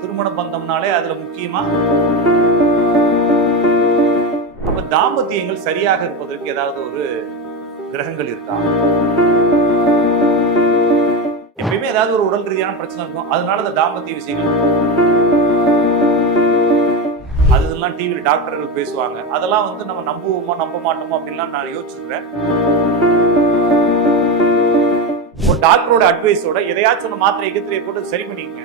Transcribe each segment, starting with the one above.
திருமண பந்தம்னாலே அதுல முக்கியமா அப்ப தாம்பத்தியங்கள் சரியாக இருப்பதற்கு ஏதாவது ஒரு கிரகங்கள் இருக்கா? எப்பயுமே ஏதாவது ஒரு உடல் ரீதியான பிரச்சனை இருக்கும், அதனால இந்த தாம்பத்திய விஷயங்கள் அதெல்லாம் டிவியில் டாக்டர்கள் பேசுவாங்க. அதெல்லாம் வந்து நம்ம நம்புவோமோ நம்ப மாட்டோமோ அப்படின்லாம் நான் யோசிச்சுக்கிறேன். ஒரு டாக்டரோட அட்வைஸோட எதையாச்சும் ஒரு மாத்திரை எகித்திரையை போட்டு சரி பண்ணிக்கங்க.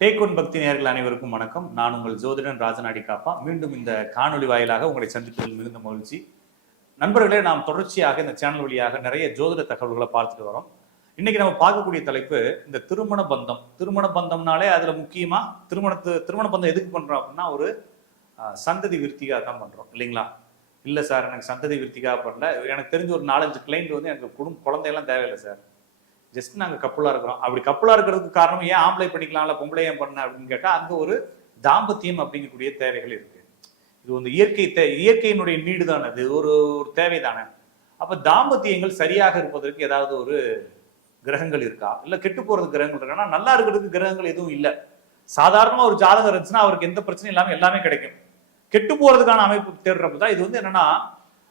டேக் ஒன் பக்தி நேயர்கள் அனைவருக்கும் வணக்கம். நான் உங்கள் ஜோதிடன் ராஜநாடி காப்பா. மீண்டும் இந்த காணொலி வாயிலாக உங்களை சந்திப்பதில் மிகுந்த மகிழ்ச்சி. நண்பர்களே, நாம் தொடர்ச்சியாக இந்த சேனல் வழியாக நிறைய ஜோதிட தகவல்களை பார்த்துட்டு வரோம். இன்னைக்கு நம்ம பார்க்கக்கூடிய தலைப்பு இந்த திருமண பந்தம். திருமண பந்தம்னாலே அதுல முக்கியமா திருமண பந்தம் எதுக்கு பண்றோம் அப்படின்னா ஒரு சந்ததி விருத்திக்காக தான் பண்றோம் இல்லைங்களா? இல்லை சார், எனக்கு சந்ததி விருத்திக்காக பண்ணல, எனக்கு தெரிஞ்ச ஒரு 4-5 கிளைண்ட் வந்து எனக்கு குழந்தையெல்லாம் தேவையில்லை சார், ஜஸ்ட் நாங்கள் கப்புலா இருக்கிறோம். அப்படி கப்புலா இருக்கிறதுக்கு காரணம் ஏன் ஆம்பளை பண்ணிக்கலாம்ல, பொம்பளை ஏன் பண்ண அப்படின்னு கேட்டா அங்க ஒரு தாம்பத்தியம் அப்படிங்கக்கூடிய தேவைகள் இருக்கு. இது வந்து இயற்கையினுடைய நீடு தானே, இது ஒரு தேவை தானே. அப்ப தாம்பத்தியங்கள் சரியாக இருப்பதற்கு ஏதாவது ஒரு கிரகங்கள் இருக்கா, இல்ல கெட்டு போறதுக்கு கிரகங்கள் இருக்கா? நல்லா இருக்கிறதுக்கு கிரகங்கள் எதுவும் இல்லை. சாதாரணமா ஒரு ஜாதகம் இருந்துச்சுன்னா அவருக்கு எந்த பிரச்சனையும் இல்லாம எல்லாமே கிடைக்கும். கெட்டு போறதுக்கான அமைப்பு தேடுறப்பதான் இது வந்து என்னன்னா,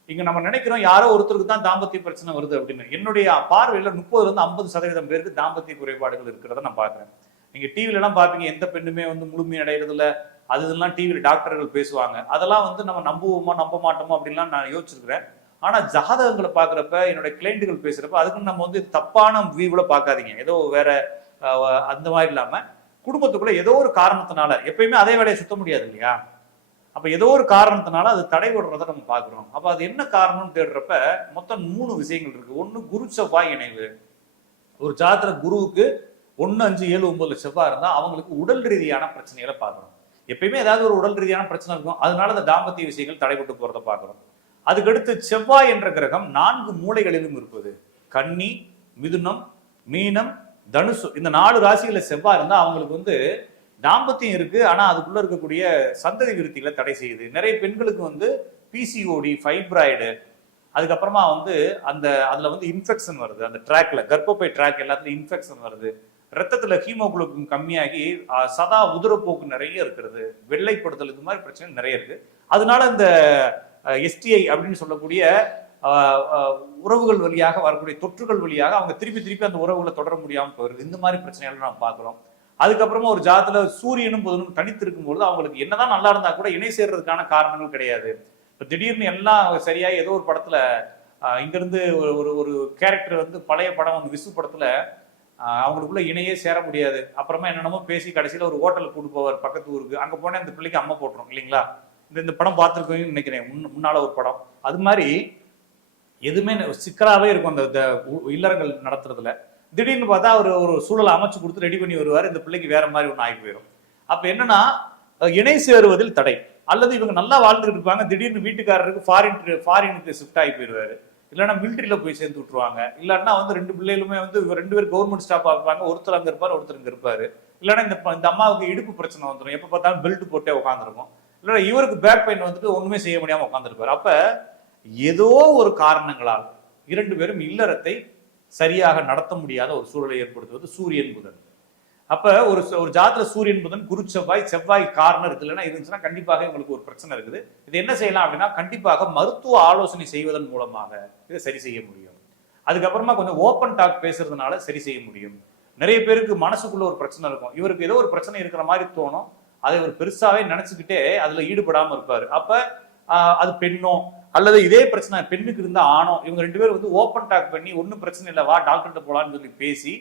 இங்க நம்ம நினைக்கிறோம் யாரோ ஒருத்தருக்கு தான் தாம்பத்திய பிரச்சனை வருது அப்படின்னு. என்னுடைய பார்வையில 30-50% பேருக்கு தாம்பத்திய குறைபாடுகள் இருக்கிறத நான் பாக்குறேன். நீங்க டிவில எல்லாம் பாப்பீங்க, எந்த பெண்ணுமே வந்து முழுமை அடைகிறதுல அதெல்லாம் டிவியில டாக்டர்கள் பேசுவாங்க. அதெல்லாம் வந்து நம்ம நம்புவோமோ நம்ப மாட்டோமோ அப்படின்லாம் நான் யோசிச்சிருக்கிறேன். ஆனா ஜாதகங்களை பாக்குறப்ப, என்னுடைய கிளைண்ட்டுகள் பேசுறப்ப அதுக்கு நம்ம வந்து தப்பான வியூல பாக்காதீங்க. ஏதோ வேற அந்த மாதிரி இல்லாம குடும்பத்துக்குள்ள ஏதோ ஒரு காரணத்தினால, எப்பயுமே அதே வேலையை சுத்த முடியாது இல்லையா? அப்ப ஏதோ ஒரு காரணத்தினால அது தடைபடுறத நம்ம பாக்குறோம். அப்ப அது என்ன காரணம்னு தேடுறப்ப மொத்தம் 3 விஷயங்கள் இருக்கு. ஒண்ணு குரு செவ்வாய் இணைவு. ஒரு ஜாதகத்துல குருவுக்கு 1, 5, 7, 9 செவ்வாய் இருந்தா அவங்களுக்கு உடல் ரீதியான பிரச்சனைகளை பாக்குறோம். எப்பயுமே ஏதாவது ஒரு உடல் ரீதியான பிரச்சனை இருக்கும், அதனால அந்த தாம்பத்திய விஷயங்கள் தடைபட்டு போறதை பாக்குறோம். அதுக்கடுத்து செவ்வாய் என்ற கிரகம் 4 மூலைகளிலும் இருப்பது. கன்னி, மிதுனம், மீனம், தனுசு, இந்த 4 ராசிகளை செவ்வாய் இருந்தா அவங்களுக்கு வந்து தாம்பத்தியம் இருக்கு, ஆனா அதுக்குள்ள இருக்கக்கூடிய சந்ததி விருத்திகளை தடை செய்யுது. நிறைய பெண்களுக்கு வந்து பிசிஓடி, ஃபைப்ராய்டு, அதுக்கப்புறமா வந்து அதுல வந்து இன்ஃபெக்ஷன் வருது. அந்த ட்ராக்ல, கர்ப்பப்பை ட்ராக் எல்லாத்துலயும் இன்ஃபெக்ஷன் வருது. ரத்தத்துல ஹீமோகுளோபின் கம்மியாகி சதா உதிரப்போக்கு நிறைய இருக்கிறது, வெள்ளைப்படுதல், இது மாதிரி பிரச்சனை நிறைய இருக்கு. அதனால இந்த எஸ்டிஐ அப்படின்னு சொல்லக்கூடிய உறவுகள் வழியாக வரக்கூடிய தொற்றுகள் வழியாக அவங்க திருப்பி அந்த உறவுகளை தொடர முடியாம போயிருது. இந்த மாதிரி பிரச்சனைகளை நம்ம பார்க்கிறோம். அதுக்கப்புறமா ஒரு ஜாதத்துல சூரியனும் புதனும் தனித்து இருக்கும்போது அவங்களுக்கு என்னதான் நல்லா இருந்தா கூட இணை சேர்றதுக்கான காரணங்கள் கிடையாது. இப்ப திடீர்னு எல்லாம் சரியா ஏதோ ஒரு படத்துல இங்கிருந்து ஒரு கேரக்டர் வந்து பழைய படம் வந்து விசு படத்துல அவங்களுக்குள்ள இணையே சேர முடியாது. அப்புறமா என்னென்னமோ பேசி கடைசியில ஒரு ஹோட்டலுக்கு கூட்டு போவார் பக்கத்து ஊருக்கு. அங்க போனா இந்த பிள்ளைக்கு அம்மா போட்டுரும் இல்லைங்களா? இந்த படம் பார்த்துருக்கீங்கன்னு நினைக்கிறேன், முன்னால ஒரு படம். அது மாதிரி எதுவுமே சிக்கலாவே இருக்கும் அந்த இல்லறங்கள் நடத்துறதுல. திடீர்னு பார்த்தா ஒரு சூழலை அமைச்சு கொடுத்து ரெடி பண்ணி வருவார், இந்த பிள்ளைக்கு வேற மாதிரி ஒன்று ஆகி போயிடும். அப்ப என்னன்னா, இணை சேருவதில் தடை. அல்லது இவங்க நல்லா வாழ்ந்துட்டு இருப்பாங்க, திடீர்னு வீட்டுக்காரருக்கு ஃபாரினுக்கு ஷிஃப்ட் ஆகி போயிடுவாரு, இல்லைன்னா மிலிட்டரியில போய் சேர்ந்து விட்டுருவாங்க. இல்லைன்னா வந்து 2 பிள்ளைகளுமே வந்து 2 பேர் கவர்மெண்ட் ஸ்டாஃப் இருப்பாங்க, ஒருத்தர் அங்க இருப்பாரு, ஒருத்தர் இங்க இருப்பாரு. இல்லைன்னா இந்த அம்மாவுக்கு இடுப்பு பிரச்சனை வந்துடும், எப்ப பார்த்தாலும் பெல்ட் போட்டே உட்காந்துருக்கும். இல்லைன்னா இவருக்கு பேக் பெயின் வந்துட்டு ஒண்ணுமே செய்ய முடியாம உட்காந்துருப்பாரு. அப்ப ஏதோ ஒரு காரணங்களால் 2 பேரும் இல்லறத்தை சரியாக நடத்த முடியாத ஒரு சூழலை ஏற்படுத்துவது சூரியன் புதன். அப்ப ஒரு ஜாதத்துல சூரியன் புதன் குரு செவ்வாய் காரணம் இருக்கு, இல்லைன்னா இருந்துச்சுன்னா கண்டிப்பாக உங்களுக்கு ஒரு பிரச்சனை இருக்குது. இது என்ன செய்யலாம் அப்படின்னா, கண்டிப்பாக மருத்துவ ஆலோசனை செய்வதன் மூலமாக இதை சரி செய்ய முடியும். அதுக்கப்புறமா கொஞ்சம் ஓப்பன் டாக் பேசுறதுனால சரி செய்ய முடியும். நிறைய பேருக்கு மனசுக்குள்ள ஒரு பிரச்சனை இருக்கும், இவருக்கு ஏதோ ஒரு பிரச்சனை இருக்கிற மாதிரி தோணும், அதை ஒரு பெருசாவே நினைச்சுக்கிட்டே அதுல ஈடுபடாம இருப்பாரு. அப்ப அது பெண்ணோ அல்லது இதே பிரச்சனை பெண்ணுக்கு இருந்தா ஆணோ, இவங்க 2 பேரும் வந்து ஓப்பன் டாக் பண்ணி ஒன்னும் பிரச்சனை இல்லை, வா டாக்டர்கிட்ட போலான்னு சொல்லி பேசி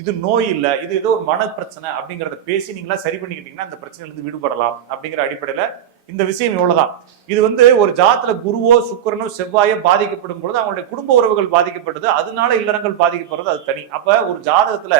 இது நோய் இல்லை, இது ஏதோ ஒரு மன பிரச்சனை அப்படிங்கிறத பேசி நீங்களா சரி பண்ணிக்கிட்டீங்கன்னா அந்த பிரச்சனையில இருந்து விடுபடலாம். அப்படிங்கிற அடிப்படையில இந்த விஷயம் இவ்வளவுதான். இது வந்து ஒரு ஜாதத்துல குருவோ சுக்கிரனோ செவ்வாயோ பாதிக்கப்படும் பொழுது அவங்களுடைய குடும்ப உறவுகள் பாதிக்கப்பட்டது, அதனால இல்லறங்கள் பாதிக்கப்படுறது அது தனி. அப்ப ஒரு ஜாதகத்துல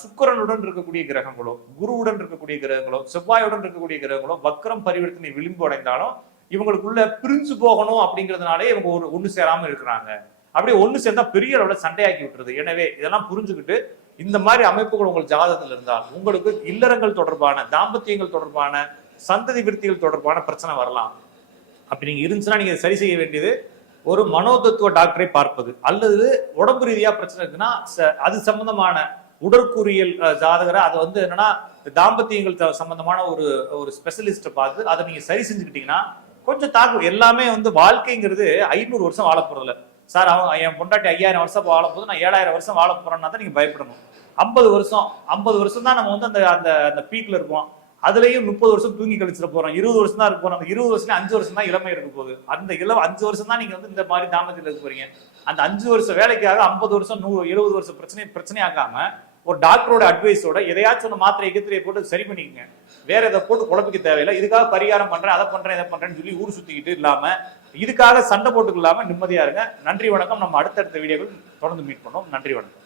சுக்கிரனுடன் இருக்கக்கூடிய கிரகங்களோ, குருவுடன் இருக்கக்கூடிய கிரகங்களோ, செவ்வாயுடன் இருக்கக்கூடிய கிரகங்களோ வக்ரம் பரிவர்த்தனை விளிம்பு அடைந்தாலும் இவங்களுக்குள்ள பிரிஞ்சு போகணும் அப்படிங்கிறதுனாலே இவங்க ஒண்ணு சேராம இருக்கிறாங்க. அப்படியே ஒண்ணு சேர்ந்தா பெரிய அளவுல சண்டையாக்கி விட்டுருது. எனவே இதெல்லாம் புரிஞ்சுக்கிட்டு இந்த மாதிரி அமைப்புகள் உங்கள் ஜாதகத்தில் இருந்தால் உங்களுக்கு இல்லறங்கள் தொடர்பான, தாம்பத்தியங்கள் தொடர்பான, சந்ததி விருத்திகள் தொடர்பான பிரச்சனை வரலாம். அப்படி நீங்க இருந்துச்சுன்னா நீங்க சரி செய்ய வேண்டியது ஒரு மனோதத்துவ டாக்டரை பார்ப்பது, அல்லது உடம்பு ரீதியா பிரச்சனை இருக்குன்னா அது சம்பந்தமான உடற்கூறியல் ஜாதகரை, அதை வந்து என்னன்னா தாம்பத்தியங்கள் சம்பந்தமான ஒரு ஸ்பெஷலிஸ்ட பார்த்து அதை நீங்க சரி செஞ்சுக்கிட்டீங்கன்னா கொஞ்சம் தாக்கு. எல்லாமே வந்து வாழ்க்கைங்கிறது 500 வருஷம் வாழ போறதில்ல சார். அவன் என் பொண்டாட்டி 5000 வருஷம் வாழ போது, நான் 7000 வருஷம் வாழ போறேன்னா தான் நீங்க பயப்படணும். 50 வருஷம் தான் நம்ம வந்து அந்த பீக்ல இருப்போம். அதுலயும் 30 வருஷம் தூங்கி கழிச்சிட போறோம். 20 வருஷம் தான் இருக்க போறோம். அந்த 20 வருஷம் 5 வருஷம் தான் இளமை இருக்க போகுது. அந்த 5 வருஷம் தான் நீங்க வந்து இந்த மாதிரி தாமதத்தில் இருக்க போறீங்க. அந்த 5 வருஷம் வேலைக்காக 50 வருஷம் 70 வருஷம் பிரச்சனையாக்காம ஒரு டாக்டரோட அட்வைஸோட எதையாச்சும் ஒரு மாத்திரை எத்திரையை போட்டு சரி பண்ணிக்கங்க. வேற எதை போட்டு குழப்பிக்க தேவையில்லை. இதுக்காக பரிகாரம் பண்றேன், அதை பண்றேன், இதை பண்றேன்னு சொல்லி ஊர் சுத்திக்கிட்டு இல்லாம, இதுக்காக சண்டை போட்டுக்கு இல்லாம நிம்மதியா இருங்க. நன்றி வணக்கம். நம்ம அடுத்தடுத்த வீடியோவில் தொடர்ந்து மீட் பண்ணோம். நன்றி வணக்கம்.